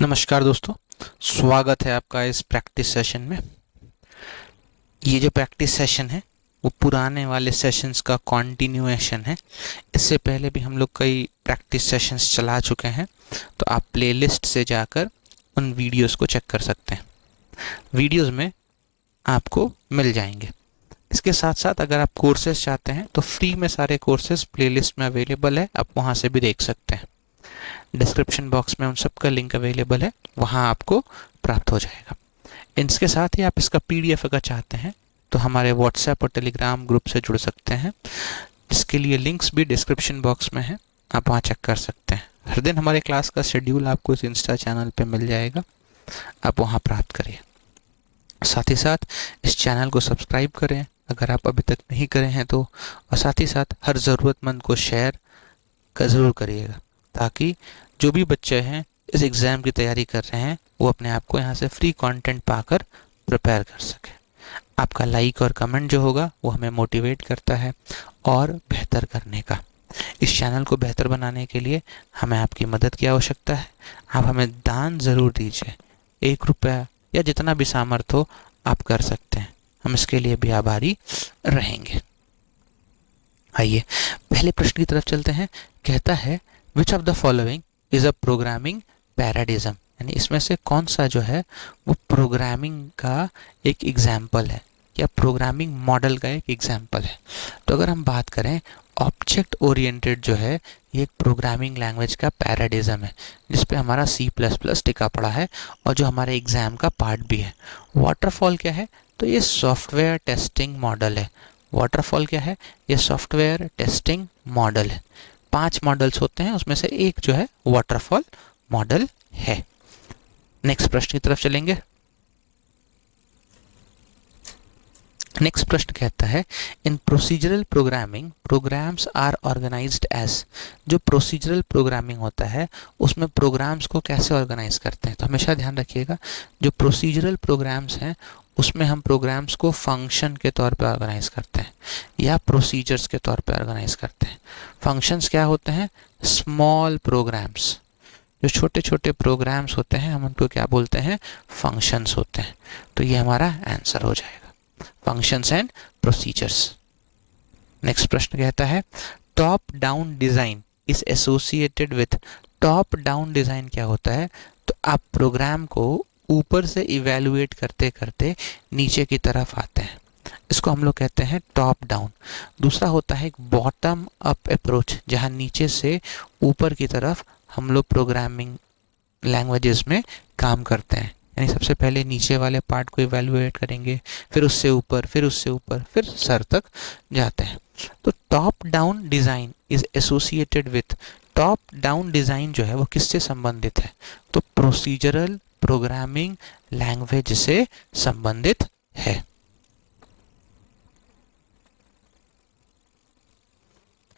नमस्कार दोस्तों, स्वागत है आपका इस प्रैक्टिस सेशन में। ये जो प्रैक्टिस सेशन है वो पुराने वाले सेशंस का कॉन्टिन्यूएशन है। इससे पहले भी हम लोग कई प्रैक्टिस सेशंस चला चुके हैं, तो आप प्लेलिस्ट से जाकर उन वीडियोस को चेक कर सकते हैं। वीडियोस में आपको मिल जाएंगे। इसके साथ साथ अगर आप कोर्सेज चाहते हैं तो फ्री में सारे कोर्सेज प्लेलिस्ट में अवेलेबल है, आप वहाँ से भी देख सकते हैं। डिस्क्रिप्शन बॉक्स में उन सब का लिंक अवेलेबल है, वहाँ आपको प्राप्त हो जाएगा। इसके साथ ही आप इसका पीडीएफ अगर चाहते हैं तो हमारे व्हाट्सएप और टेलीग्राम ग्रुप से जुड़ सकते हैं, जिसके लिए लिंक्स भी डिस्क्रिप्शन बॉक्स में है, आप वहाँ चेक कर सकते हैं। हर दिन हमारे क्लास का शेड्यूल आपको इस इंस्टा चैनल पे मिल जाएगा, आप वहाँ प्राप्त करिए। साथ ही साथ इस चैनल को सब्सक्राइब करें अगर आप अभी तक नहीं करे हैं तो, और साथ ही साथ हर ज़रूरतमंद को शेयर ज़रूर करिएगा, ताकि जो भी बच्चे हैं इस एग्ज़ाम की तैयारी कर रहे हैं वो अपने आप को यहाँ से फ्री कंटेंट पाकर प्रिपेयर कर सके। आपका लाइक और कमेंट जो होगा वो हमें मोटिवेट करता है और बेहतर करने का। इस चैनल को बेहतर बनाने के लिए हमें आपकी मदद की आवश्यकता है। आप हमें दान ज़रूर दीजिए, 1 रुपया या जितना भी सामर्थ्य हो आप कर सकते हैं, हम इसके लिए भी आभारी रहेंगे। आइए पहले प्रश्न की तरफ चलते हैं। कहता है which of the following is a programming paradigm, यानी इसमें से कौन सा जो है वो प्रोग्रामिंग का एक एग्जाम्पल है या प्रोग्रामिंग मॉडल का एक एग्जाम्पल है। तो अगर हम बात करें, ऑब्जेक्ट ओरिएंटेड जो है ये एक प्रोग्रामिंग लैंग्वेज का पैराडिज्म है, जिसपे हमारा C++ टिका पड़ा है और जो हमारे एग्जाम का पार्ट भी है। वाटरफॉल क्या है? तो ये सॉफ्टवेयर टेस्टिंग मॉडल है। वाटरफॉल क्या है? ये सॉफ्टवेयर टेस्टिंग मॉडल है। 5 मॉडल्स होते हैं, उसमें से एक जो है वाटरफॉल मॉडल है। नेक्स्ट प्रश्न की तरफ चलेंगे। नेक्स्ट प्रश्न कहता है in procedural programming programs are organized as. जो प्रोसीजरल प्रोग्रामिंग होता है उसमें प्रोग्राम्स को कैसे ऑर्गेनाइज करते हैं? तो हमेशा ध्यान रखिएगा, जो प्रोसीजरल प्रोग्राम्स हैं उसमें हम प्रोग्राम्स को फंक्शन के तौर पे ऑर्गेनाइज करते हैं या प्रोसीजर्स के तौर पे ऑर्गेनाइज करते हैं। फंक्शंस क्या होते हैं? Small programs. जो छोटे छोटे प्रोग्राम्स होते हैं हम उनको क्या बोलते हैं? फंक्शंस होते हैं। तो ये हमारा आंसर हो जाएगा, फंक्शंस एंड प्रोसीजर्स। नेक्स्ट प्रश्न कहता है top down design is associated with. Top down design क्या होता है? तो आप प्रोग्राम को ऊपर से इवेलुएट करते करते नीचे की तरफ आते हैं, इसको हम लोग कहते हैं टॉप डाउन। दूसरा होता है एक बॉटम अप अप्रोच, जहां नीचे से ऊपर की तरफ हम लोग प्रोग्रामिंग लैंग्वेजेस में काम करते हैं, यानी सबसे पहले नीचे वाले पार्ट को इवेलुएट करेंगे, फिर उससे ऊपर, फिर उससे ऊपर, फिर सर तक जाते हैं। तो top down design is associated with. Top down design जो है वो किससे संबंधित है? तो प्रोसीजरल प्रोग्रामिंग लैंग्वेज से संबंधित है।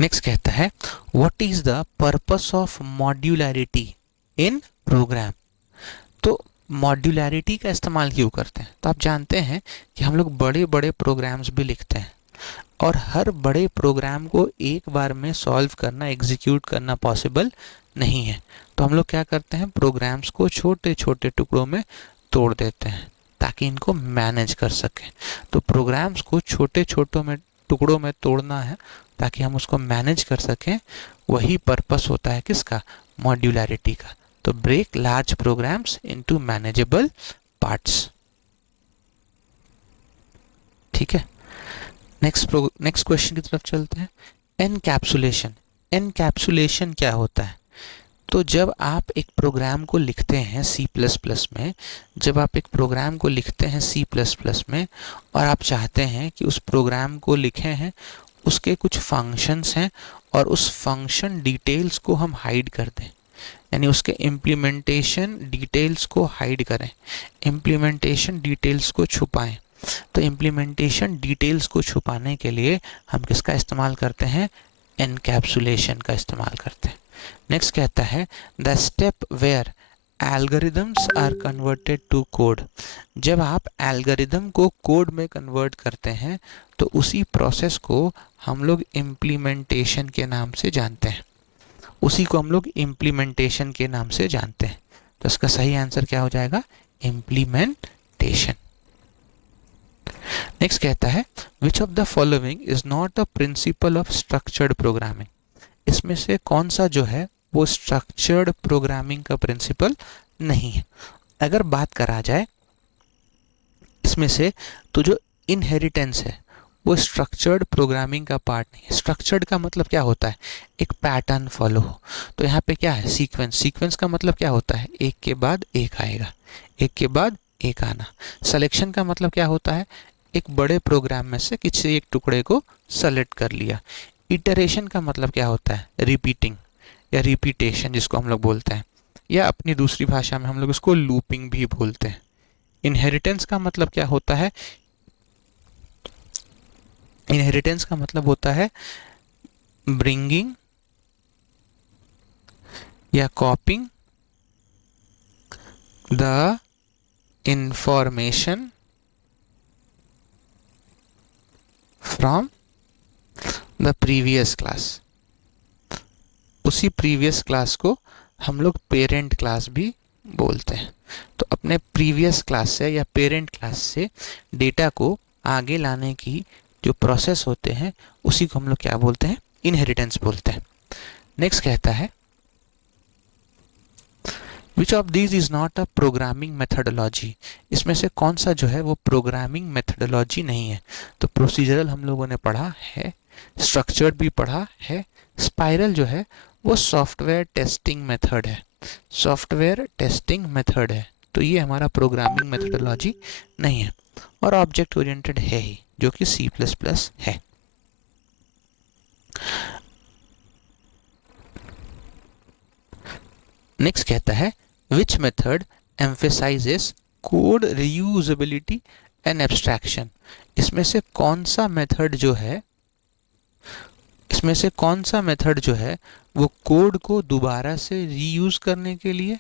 नेक्स्ट कहता है what is the purpose of modularity in program. तो मॉड्यूलैरिटी का इस्तेमाल क्यों करते हैं? तो आप जानते हैं कि हम लोग बड़े बड़े प्रोग्राम्स भी लिखते हैं और हर बड़े प्रोग्राम को एक बार में सॉल्व करना, एग्जीक्यूट करना पॉसिबल नहीं है। तो हम लोग क्या करते हैं? प्रोग्राम्स को छोटे छोटे टुकड़ों में तोड़ देते हैं ताकि इनको मैनेज कर सकें। तो प्रोग्राम्स को छोटे छोटों में टुकड़ों में तोड़ना है ताकि हम उसको मैनेज कर सकें, वही पर्पस होता है किसका? मॉड्यूलैरिटी का। तो break large programs into manageable parts. ठीक है, नेक्स्ट क्वेश्चन की तरफ चलते हैं। एनकैप्सुलेशन। एनकैप्सुलेशन क्या होता है? तो जब आप एक प्रोग्राम को लिखते हैं C++ में, जब आप एक प्रोग्राम को लिखते हैं C++ में और आप चाहते हैं कि उस प्रोग्राम को लिखे हैं, उसके कुछ फंक्शंस हैं और उस फंक्शन डिटेल्स को हम हाइड कर दें, यानी उसके इम्प्लीमेंटेशन डिटेल्स को हाइड करें, इम्प्लीमेंटेशन डिटेल्स को छुपाएं। तो इम्प्लीमेंटेशन डिटेल्स को छुपाने के लिए हम किसका इस्तेमाल करते हैं? एनकैप्सुलेशन का इस्तेमाल करते हैं। नेक्स्ट कहता है the step where algorithms are converted to code. जब आप एल्गोरिदम को कोड में कन्वर्ट करते हैं तो उसी प्रोसेस को हम लोग इम्प्लीमेंटेशन के नाम से जानते हैं, उसी को हम लोग इम्प्लीमेंटेशन के नाम से जानते हैं। तो इसका सही आंसर क्या हो जाएगा? इम्प्लीमेंटेशन। नेक्स्ट कहता है which of the following is not a principle of structured programming. इसमें से कौन सा जो है वो स्ट्रक्चर्ड प्रोग्रामिंग का प्रिंसिपल नहीं है। अगर बात करा जाए इसमें से, तो जो इनहेरिटेंस है वो स्ट्रक्चर्ड प्रोग्रामिंग का पार्ट नहीं है। स्ट्रक्चर्ड का मतलब क्या होता है? एक पैटर्न फॉलो हो। तो यहाँ पे क्या है? सीक्वेंस। सीक्वेंस का मतलब क्या होता है? एक के बाद एक आएगा, एक के बाद एक आना। सिलेक्शन का मतलब क्या होता है? एक बड़े प्रोग्राम में से किसी एक टुकड़े को सेलेक्ट कर लिया। इटरेशन का मतलब क्या होता है? रिपीटिंग या रिपीटेशन जिसको हम लोग बोलते हैं, या अपनी दूसरी भाषा में हम लोग इसको लूपिंग भी बोलते हैं। इनहेरिटेंस का मतलब क्या होता है? इनहेरिटेंस का मतलब होता है ब्रिंगिंग या copying the information from the previous class. उसी प्रीवियस क्लास को हम लोग पेरेंट क्लास भी बोलते हैं। तो अपने प्रीवियस क्लास से या पेरेंट क्लास से डेटा को आगे लाने की जो प्रोसेस होते हैं उसी को हम लोग क्या बोलते हैं? इनहेरिटेंस बोलते हैं। नेक्स्ट कहता है which of these is not a programming methodology. इसमें से कौन सा जो है वो प्रोग्रामिंग मेथडोलॉजी नहीं है। तो प्रोसीजरल हम लोगों ने पढ़ा है, स्ट्रक्चर्ड भी पढ़ा है। स्पाइरल जो है वो सॉफ्टवेयर टेस्टिंग मेथड है, सॉफ्टवेयर टेस्टिंग मेथड है। तो ये हमारा प्रोग्रामिंग मेथडोलॉजी नहीं है। और ऑब्जेक्ट ओरिएंटेड है ही, जो कि C++ है। नेक्स्ट कहता है which method emphasises code reusability and abstraction. इसमें से कौन सा मेथड जो है, इसमें से कौन सा मेथड जो है वो कोड को दोबारा से रीयूज करने के लिए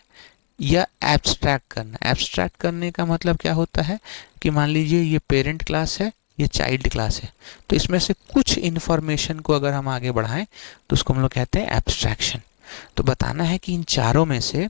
या एब्स्ट्रैक्ट करना। एब्स्ट्रैक्ट करने का मतलब क्या होता है कि मान लीजिए ये पेरेंट क्लास है, ये चाइल्ड क्लास है, तो इसमें से कुछ इन्फॉर्मेशन को अगर हम आगे बढ़ाएं तो उसको हम लोग कहते हैं एब्स्ट्रैक्शन। तो बताना है कि इन चारों में से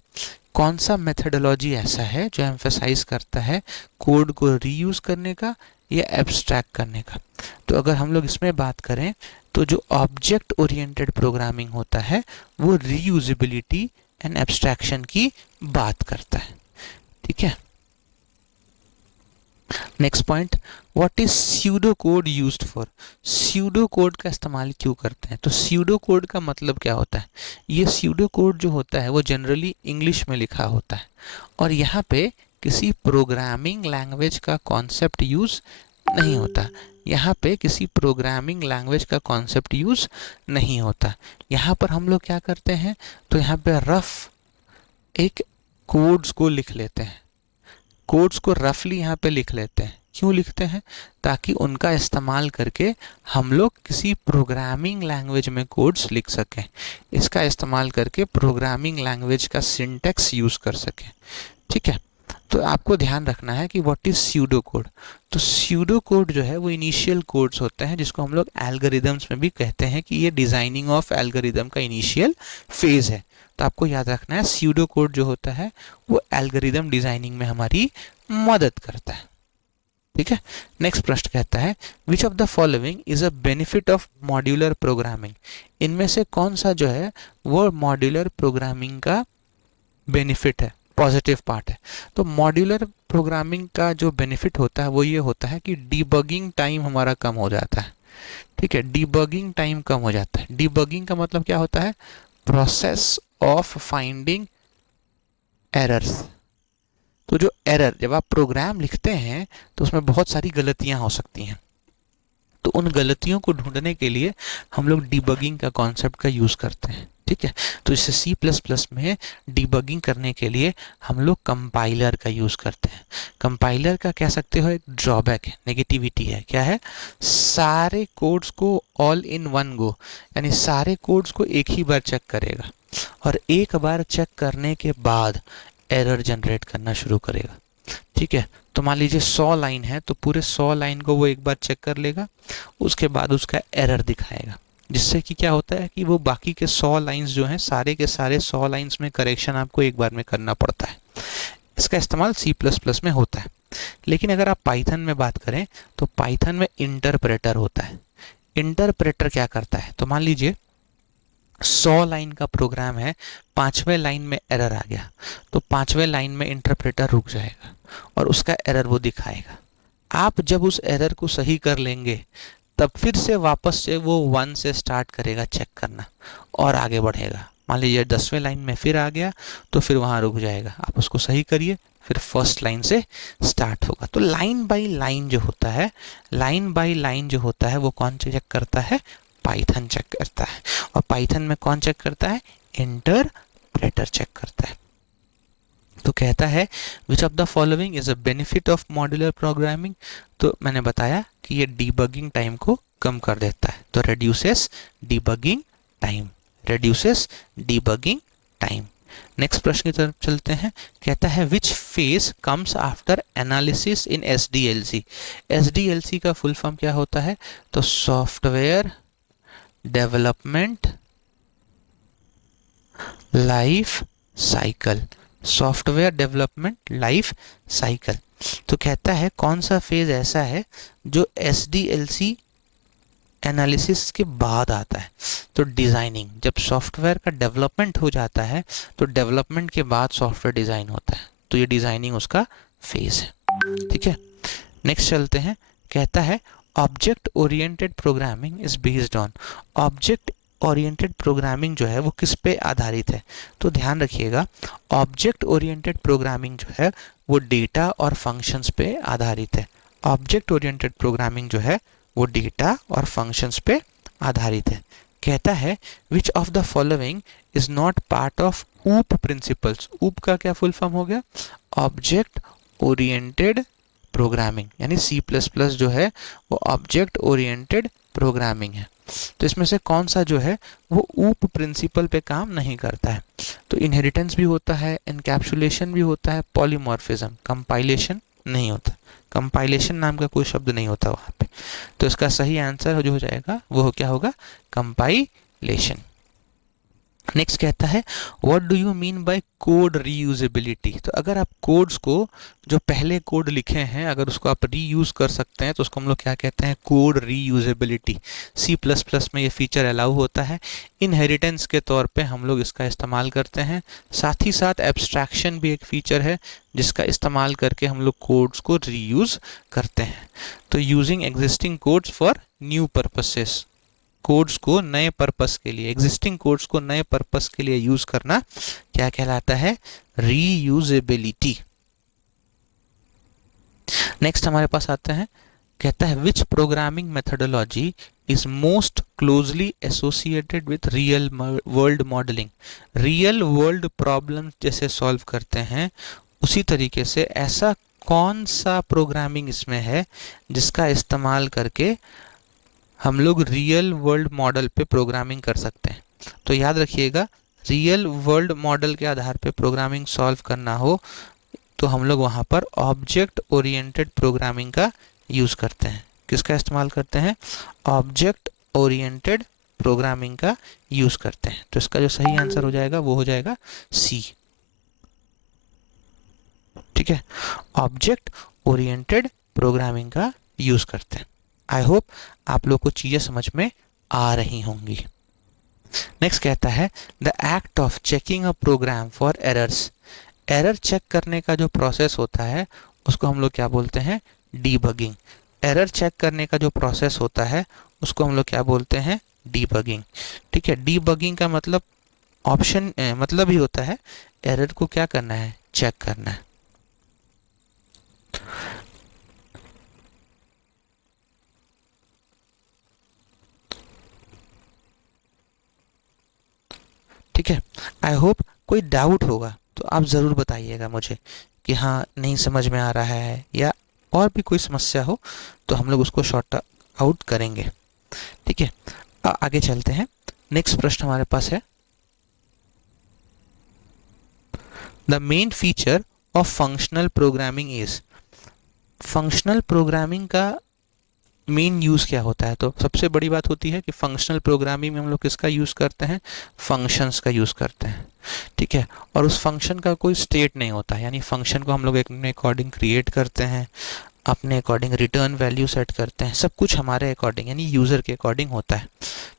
कौन सा मेथडोलॉजी ऐसा है जो एम्फेसाइज करता है कोड को रीयूज करने का या एब्स्ट्रैक्ट करने का। तो अगर हम लोग इसमें बात करें तो जो ऑब्जेक्ट ओरिएंटेड प्रोग्रामिंग होता है वो रीयूजेबिलिटी एंड एब्स्ट्रैक्शन की बात करता है। ठीक है। Next point, what is pseudo code used for. Pseudo code का इस्तेमाल क्यों करते हैं? तो स्यूडो कोड का मतलब क्या होता है? ये स्यूडो कोड जो होता है वो जनरली इंग्लिश में लिखा होता है और यहाँ पे किसी प्रोग्रामिंग लैंग्वेज का कॉन्सेप्ट यूज नहीं होता। यहाँ पे किसी प्रोग्रामिंग लैंग्वेज का कॉन्सेप्ट यूज नहीं होता। यहाँ पर हम लोग क्या करते हैं, तो यहाँ पे रफ एक कोड्स को लिख लेते हैं, कोड्स को रफली यहाँ पे लिख लेते हैं। क्यों लिखते हैं? ताकि उनका इस्तेमाल करके हम लोग किसी प्रोग्रामिंग लैंग्वेज में कोड्स लिख सकें, इसका इस्तेमाल करके प्रोग्रामिंग लैंग्वेज का सिंटैक्स यूज कर सकें। ठीक है। तो आपको ध्यान रखना है कि व्हाट इज स्यूडो कोड। तो स्यूडो कोड जो है वो इनिशियल कोड्स होते हैं जिसको हम लोग एल्गोरिदम्स में भी कहते हैं कि ये डिजाइनिंग ऑफ एल्गोरिदम का इनिशियल फेज है। तो आपको याद रखना है स्यूडो कोड जो होता है वो एल्गोरिदम डिजाइनिंग में हमारी मदद करता है। ठीक है। नेक्स्ट प्रश्न कहता है which of the following is a benefit of modular programming. इनमें से कौन सा जो है वो मॉड्यूलर प्रोग्रामिंग का बेनिफिट है, पॉजिटिव पार्ट है। तो मॉड्यूलर प्रोग्रामिंग का जो बेनिफिट होता है वो ये होता है कि डीबगिंग टाइम हमारा कम हो जाता है। ठीक है, डीबगिंग टाइम कम हो जाता है। डीबगिंग का मतलब क्या होता है? Process of finding errors. तो जो एरर, जब आप प्रोग्राम लिखते हैं तो उसमें बहुत सारी गलतियां हो सकती हैं, तो उन गलतियों को ढूंढने के लिए हम लोग डीबगिंग का कॉन्सेप्ट का यूज़ करते हैं। ठीक है। तो इसे C++ में डीबगिंग करने के लिए हम लोग कंपाइलर का यूज़ करते हैं। कंपाइलर का कह सकते हो एक ड्रॉबैक है, नेगेटिविटी है। क्या है? सारे कोड्स को ऑल इन वन गो, यानी सारे कोड्स को एक ही बार चेक करेगा और एक बार चेक करने के बाद एरर जनरेट करना शुरू करेगा। ठीक है। तो मान लीजिए 100 लाइन है तो पूरे 100 लाइन को वो एक बार चेक कर लेगा, उसके बाद उसका एरर दिखाएगा। जिससे कि क्या होता है कि वो बाकी के 100 लाइंस जो हैं, सारे के सारे 100 लाइंस में करेक्शन आपको एक बार में करना पड़ता है। इसका इस्तेमाल सी प्लस प्लस में होता है। लेकिन अगर आप पाइथन में बात करें तो पाइथन में इंटरप्रेटर होता है। इंटरप्रेटर क्या करता है, तो मान लीजिए 100 लाइन का प्रोग्राम है, 5वें लाइन में एरर आ गया, तो 5वें लाइन में इंटरप्रेटर रुक जाएगा और उसका एरर वो दिखाएगा। आप जब उस एरर को सही कर लेंगे तब फिर से वापस से वो 1 से स्टार्ट करेगा चेक करना और आगे बढ़ेगा। मान लीजिए 10वें लाइन में फिर आ गया तो फिर वहाँ रुक जाएगा, आप उसको सही करिए, फिर फर्स्ट लाइन से स्टार्ट होगा। तो लाइन बाय लाइन जो होता है, लाइन बाय लाइन जो होता है वो कौन चेक करता है, पाइथन चेक करता है। और पाइथन में कौन चेक करता है, इंटरप्रेटर चेक करता है। तो कहता है which of the following is a benefit of modular programming. तो मैंने बताया कि ये डीबगिंग टाइम को कम कर देता है, तो reduces debugging time, reduces debugging time। Next प्रश्न की तरफ चलते हैं। कहता है which phase comes after analysis in SDLC। SDLC का फुल फॉर्म क्या होता है, तो software development life cycle, software development life cycle. तो कहता है कौन सा फेज ऐसा है जो SDLC एनालिसिस के बाद आता है, तो डिज़ाइनिंग। जब सॉफ्टवेयर का डेवलपमेंट हो जाता है तो डेवलपमेंट के बाद सॉफ्टवेयर डिज़ाइन होता है, तो ये डिज़ाइनिंग उसका फेज है। ठीक है, नेक्स्ट चलते हैं। कहता है object oriented programming is based on. Object oriented programming जो है वो किस पे आधारित है, तो ध्यान रखिएगा ऑब्जेक्ट ओरिएंटेड प्रोग्रामिंग जो है वो डेटा और फंक्शंस पे आधारित है। ऑब्जेक्ट ओरिएंटेड प्रोग्रामिंग जो है वो डेटा और फंक्शंस पे आधारित है। कहता है which of the following is not part of ऊप प्रिंसिपल्स। ऊप का क्या फुल फॉर्म हो गया, ऑब्जेक्ट ओरिएंटेड प्रोग्रामिंग, यानी C++ जो है वो ऑब्जेक्ट ओरिएंटेड प्रोग्रामिंग है। तो इसमें से कौन सा जो है वो ऊप प्रिंसिपल पे काम नहीं करता है, तो इनहेरिटेंस भी होता है, एनकैप्सुलेशन भी होता है, पॉलीमॉर्फिज्म, कंपाइलेशन नहीं होता। कंपाइलेशन नाम का कोई शब्द नहीं होता वहाँ पे। तो इसका सही आंसर जो हो जाएगा वो क्या होगा, कंपाइलेशन। नेक्स्ट कहता है what do you mean by code reusability. तो अगर आप कोड्स को, जो पहले कोड लिखे हैं, अगर उसको आप रीयूज कर सकते हैं तो उसको हम लोग क्या कहते हैं, कोड रीयूजेबिलिटी। C++ में ये फीचर अलाउ होता है। इनहेरिटेंस के तौर पे हम लोग इसका इस्तेमाल करते हैं। साथ ही साथ एब्स्ट्रैक्शन भी एक फीचर है जिसका इस्तेमाल करके हम लोग कोड्स को रीयूज करते हैं। तो using existing codes for new purposes, codes को नए पर्पस के लिए, एग्जिस्टिंग कोड्स को नए पर्पस के लिए यूज करना क्या कहलाता है, रीयूजेबिलिटी। नेक्स्ट हमारे पास आते हैं। कहता है विच programming methodology is most closely associated with real world modelling. Real world problem जैसे सॉल्व करते हैं उसी तरीके से ऐसा कौन सा प्रोग्रामिंग इसमें है जिसका इस्तेमाल करके हम लोग रियल वर्ल्ड मॉडल पे प्रोग्रामिंग कर सकते हैं। तो याद रखिएगा रियल वर्ल्ड मॉडल के आधार पे प्रोग्रामिंग सॉल्व करना हो तो हम लोग वहाँ पर ऑब्जेक्ट ओरिएंटेड प्रोग्रामिंग का यूज़ करते हैं। किसका इस्तेमाल करते हैं, ऑब्जेक्ट ओरिएंटेड प्रोग्रामिंग का यूज़ करते हैं। तो इसका जो सही आंसर हो जाएगा वो हो जाएगा C। ठीक है, ऑब्जेक्ट ओरिएंटेड प्रोग्रामिंग का यूज़ करते हैं। आई होप आप लोग को चीज़ें समझ में आ रही होंगी। नेक्स्ट कहता है the act of checking a program for errors. Error check करने का जो प्रोसेस होता है उसको हम लोग क्या बोलते हैं, डीबगिंग। एरर चेक करने का जो प्रोसेस होता है उसको हम लोग क्या बोलते हैं, डीबगिंग। ठीक है, डीबगिंग का मतलब ऑप्शन मतलब ही होता है एरर को क्या करना है, चेक करना है। ठीक है, आई होप कोई डाउट होगा तो आप ज़रूर बताइएगा मुझे कि हाँ नहीं समझ में आ रहा है, या और भी कोई समस्या हो तो हम लोग उसको शॉर्ट आउट करेंगे। ठीक है, आगे चलते हैं। नेक्स्ट प्रश्न हमारे पास है the main feature of functional programming is. Functional programming का मेन यूज़ क्या होता है, तो सबसे बड़ी बात होती है कि फंक्शनल प्रोग्रामिंग में हम लोग किसका यूज़ करते हैं, फंक्शंस का यूज़ करते हैं, ठीक है। और उस फंक्शन का कोई स्टेट नहीं होता है, यानी फंक्शन को हम लोग अपने अकॉर्डिंग क्रिएट करते हैं, अपने अकॉर्डिंग रिटर्न वैल्यू सेट करते हैं, सब कुछ हमारे अकॉर्डिंग यानी यूज़र के अकॉर्डिंग होता है।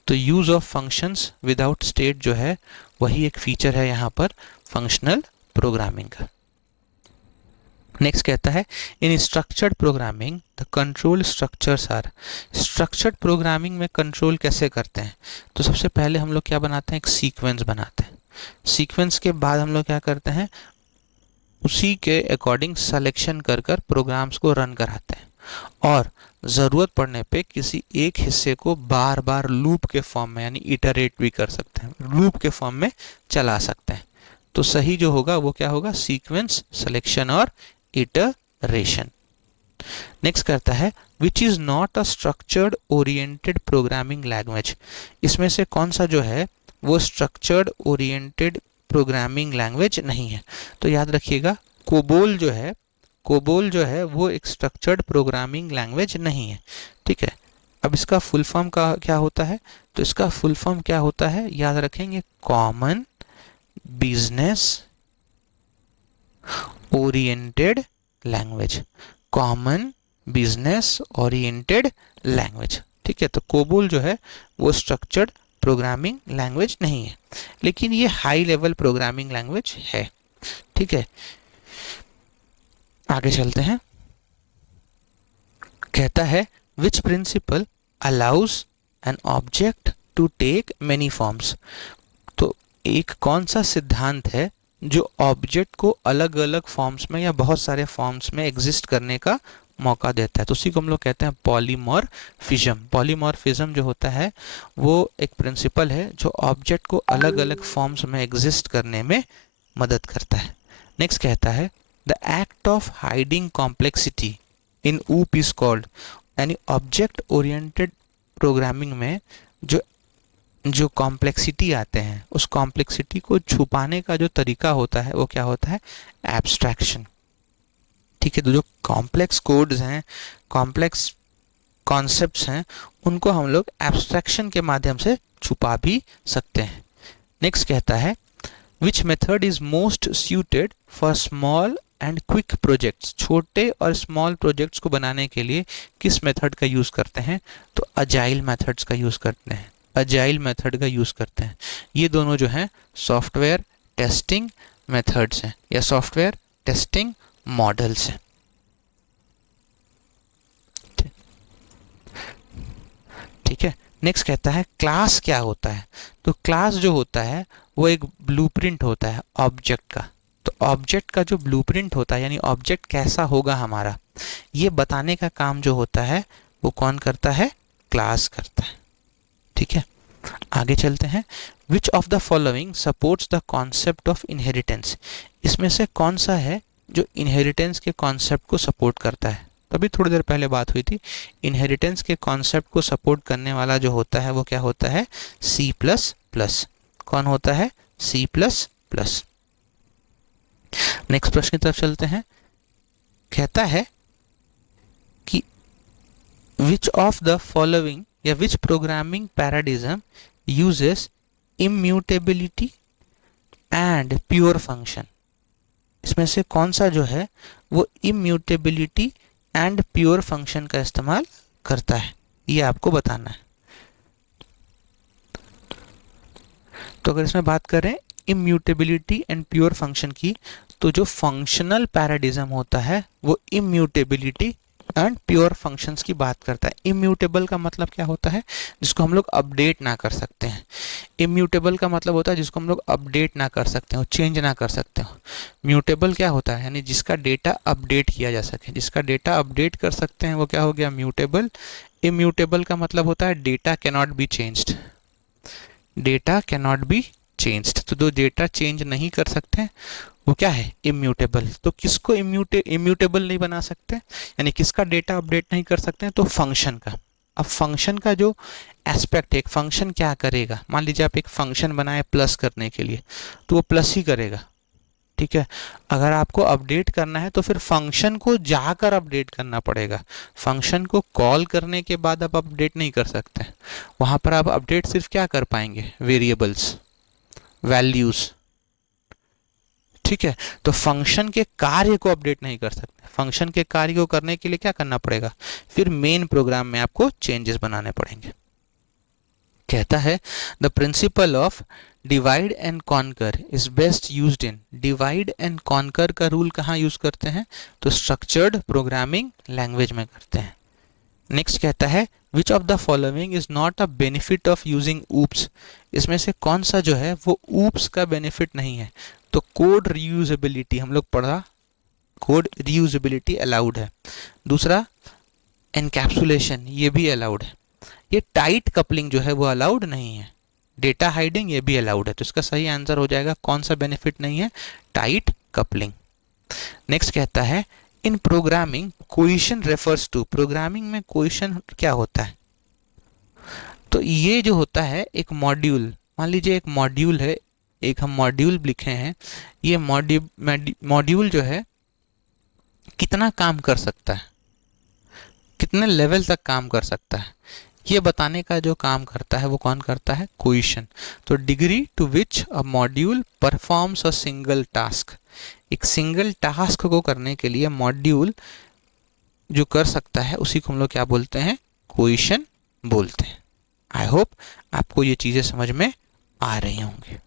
तो use of functions without state जो है वही एक फीचर है यहाँ पर फंक्शनल प्रोग्रामिंग का। नेक्स्ट कहता है in structured programming the control structures are. Structured programming में कंट्रोल कैसे करते हैं, तो सबसे पहले हम लोग क्या बनाते हैं, एक सीक्वेंस बनाते हैं। सीक्वेंस के बाद हम लोग क्या करते हैं, उसी के अकॉर्डिंग सिलेक्शन कर कर प्रोग्राम्स को रन कराते हैं, और ज़रूरत पड़ने पे किसी एक हिस्से को बार बार लूप के फॉर्म में यानी इटरेट भी कर सकते हैं, लूप के फॉर्म में चला सकते हैं। तो सही जो होगा वो क्या होगा, सीक्वेंस, सिलेक्शन और इटरेशन। नेक्स्ट करता है which is not a structured oriented programming language. इसमें से कौन सा जो है वो स्ट्रक्चर्ड ओरिएंटेड प्रोग्रामिंग लैंग्वेज नहीं है। तो याद रखिएगा कोबोल जो है वो एक स्ट्रक्चर्ड प्रोग्रामिंग लैंग्वेज नहीं है, ठीक है। अब इसका फुल फॉर्म का क्या होता है, तो इसका फुल फॉर्म क्या होता है, याद रखेंगे, common business oriented language, common business oriented language, ठीक है। तो कोबोल जो है वो स्ट्रक्चर्ड प्रोग्रामिंग लैंग्वेज नहीं है, लेकिन ये हाई लेवल प्रोग्रामिंग लैंग्वेज है, ठीक है। आगे चलते हैं, कहता है which principle allows an object to take many forms. तो एक कौन सा सिद्धांत है जो ऑब्जेक्ट को अलग अलग फॉर्म्स में या बहुत सारे फॉर्म्स में एग्जिस्ट करने का मौका देता है, तो उसी को हम लोग कहते हैं पॉलीमॉर्फिज्म। पॉलीमॉर्फिज्म जो होता है वो एक प्रिंसिपल है जो ऑब्जेक्ट को अलग अलग फॉर्म्स में एग्जिस्ट करने में मदद करता है। नेक्स्ट कहता है the act of hiding complexity in ऊप इज कॉल्ड, यानी ऑब्जेक्ट ओरिएंटेड प्रोग्रामिंग में जो कॉम्प्लेक्सिटी आते हैं उस कॉम्प्लेक्सिटी को छुपाने का जो तरीका होता है वो क्या होता है, एब्स्ट्रैक्शन, ठीक है। तो जो कॉम्प्लेक्स कोड्स हैं, कॉम्प्लेक्स कॉन्सेप्ट्स हैं, उनको हम लोग एब्स्ट्रैक्शन के माध्यम से छुपा भी सकते हैं। नेक्स्ट कहता है which method is most suited for small and quick projects. छोटे और स्मॉल प्रोजेक्ट्स को बनाने के लिए किस मेथड का यूज़ करते हैं, तो अजाइल मेथड्स का यूज़ करते हैं, अजाइल मेथड का यूज़ करते हैं। ये दोनों जो हैं सॉफ्टवेयर टेस्टिंग मेथड्स हैं या सॉफ्टवेयर टेस्टिंग मॉडल्स हैं। ठीक है। नेक्स्ट कहता है क्लास क्या होता है, तो क्लास जो होता है वो एक ब्लूप्रिंट होता है ऑब्जेक्ट का। तो ऑब्जेक्ट का जो ब्लूप्रिंट होता है यानी ऑब्जेक्ट कैसा होगा हमारा, ये बताने का काम जो होता है वो कौन करता है, क्लास करता है, ठीक है। आगे चलते हैं, which of the following supports the concept of inheritance. इसमें से कौन सा है जो इनहेरिटेंस के कॉन्सेप्ट को सपोर्ट करता है। तभी थोड़ी देर पहले बात हुई थी, इनहेरिटेंस के कॉन्सेप्ट को सपोर्ट करने वाला जो होता है वो क्या होता है, सी प्लस प्लस। कौन होता है, सी प्लस प्लस। नेक्स्ट प्रश्न की तरफ चलते हैं, कहता है कि विच ऑफ द फॉलोइंग या विच programming paradigm uses immutability and pure function. इसमें से कौन सा जो है वो इम्यूटेबिलिटी एंड प्योर फंक्शन का इस्तेमाल करता है, ये आपको बताना है। तो अगर इसमें बात करें इम्यूटेबिलिटी एंड प्योर फंक्शन की, तो जो फंक्शनल पैराडिज्म होता है वो इम्यूटेबिलिटी एंड प्योर फंक्शंस की बात करता है। इम्यूटेबल का मतलब क्या होता है, जिसको हम लोग अपडेट ना कर सकते हैं। इम्यूटेबल का मतलब होता है जिसको हम लोग अपडेट ना कर सकते हो, चेंज ना कर सकते हो। म्यूटेबल क्या होता है, यानी जिसका डेटा अपडेट किया जा सके। जिसका डेटा अपडेट कर सकते हैं वो क्या हो गया, म्यूटेबल। इम्यूटेबल का मतलब होता है data cannot be changed, data cannot be changed. तो जो डेटा चेंज नहीं कर सकते वो क्या है, इम्यूटेबल। तो किसको इम्यूटेबल नहीं बना सकते, यानी किसका डेटा अपडेट नहीं कर सकते हैं, तो फंक्शन का। अब फंक्शन का जो एस्पेक्ट है, एक फंक्शन क्या करेगा, मान लीजिए आप एक फंक्शन बनाए प्लस करने के लिए, तो वो प्लस ही करेगा, ठीक है। अगर आपको अपडेट करना है तो फिर फंक्शन को जाकर अपडेट करना पड़ेगा। फंक्शन को कॉल करने के बाद आप अपडेट नहीं कर सकते। वहाँ पर आप अपडेट सिर्फ क्या कर पाएंगे, वेरिएबल्स, वैल्यूज़, ठीक है। तो फंक्शन के कार्य को अपडेट नहीं कर सकते। फंक्शन के कार्य को करने के लिए क्या करना पड़ेगा, फिर मेन प्रोग्राम में आपको चेंजेस बनाने पड़ेंगे। कहता है the principle of divide and conquer is best used in, divide and conquer का रूल कहाँ यूज करते हैं, तो स्ट्रक्चर्ड प्रोग्रामिंग लैंग्वेज में करते हैं। नेक्स्ट कहता है which of the following is not a benefit of using oops, इसमें से कौन सा जो है वो ऊप्स का बेनिफिट नहीं है, तो कोड रीयूजेबिलिटी, हम लोग पढ़ा कोड रीयूजेबिलिटी अलाउड है। दूसरा एनकैप्सुलेशन, ये भी अलाउड है। ये टाइट कपलिंग जो है वो अलाउड नहीं है। डेटा हाइडिंग ये भी अलाउड है। तो इसका सही आंसर हो जाएगा कौन सा बेनिफिट नहीं है, टाइट कपलिंग। नेक्स्ट कहता है in programming cohesion refers to, programming में कोहेशन क्या होता है, तो ये जो होता है एक मॉड्यूल, मान लीजिए एक मॉड्यूल है, एक हम मॉड्यूल लिखे हैं, ये मॉड्यूल जो है कितना काम कर सकता है, कितने लेवल तक काम कर सकता है, ये बताने का जो काम करता है वो कौन करता है, कोहेशन। तो degree to which a module performs a single task, एक सिंगल टास्क को करने के लिए मॉड्यूल जो कर सकता है उसी को हम लोग क्या बोलते हैं, कोहेशन बोलते हैं। आई होप आपको ये चीज़ें समझ में आ रही होंगी।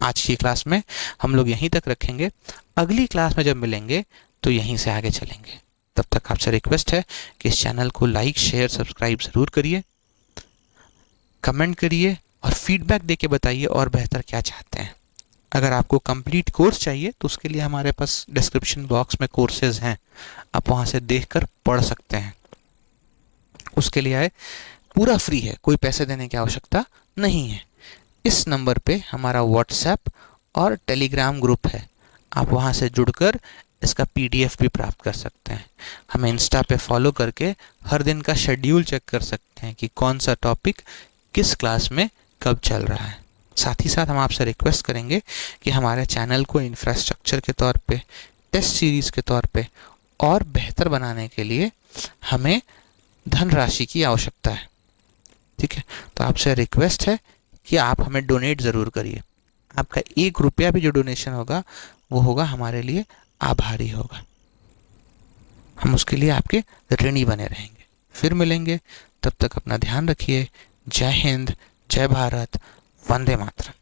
आज की क्लास में हम लोग यहीं तक रखेंगे, अगली क्लास में जब मिलेंगे तो यहीं से आगे चलेंगे। तब तक आपसे रिक्वेस्ट है कि इस चैनल को लाइक शेयर सब्सक्राइब ज़रूर करिए, कमेंट करिए और फीडबैक देके बताइए और बेहतर क्या चाहते हैं। अगर आपको कंप्लीट कोर्स चाहिए तो उसके लिए हमारे पास डिस्क्रिप्शन बॉक्स में कोर्सेज हैं, आप वहाँ से देखकर पढ़ सकते हैं। उसके लिए आए पूरा फ्री है, कोई पैसे देने की आवश्यकता नहीं है। इस नंबर पे हमारा व्हाट्सएप और टेलीग्राम ग्रुप है, आप वहाँ से जुड़कर इसका पीडीएफ भी प्राप्त कर सकते हैं। हमें इंस्टा पे फॉलो करके हर दिन का शेड्यूल चेक कर सकते हैं कि कौन सा टॉपिक किस क्लास में कब चल रहा है। साथ ही साथ हम आपसे रिक्वेस्ट करेंगे कि हमारे चैनल को इंफ्रास्ट्रक्चर के तौर पे, टेस्ट सीरीज़ के तौर पे और बेहतर बनाने के लिए हमें धनराशि की आवश्यकता है, ठीक है। तो आपसे रिक्वेस्ट है कि आप हमें डोनेट ज़रूर करिए। आपका 1 रुपया भी जो डोनेशन होगा वो होगा हमारे लिए आभारी होगा, हम उसके लिए आपके ऋणी बने रहेंगे। फिर मिलेंगे, तब तक अपना ध्यान रखिए। जय हिंद, जय भारत, वंदे मातरम।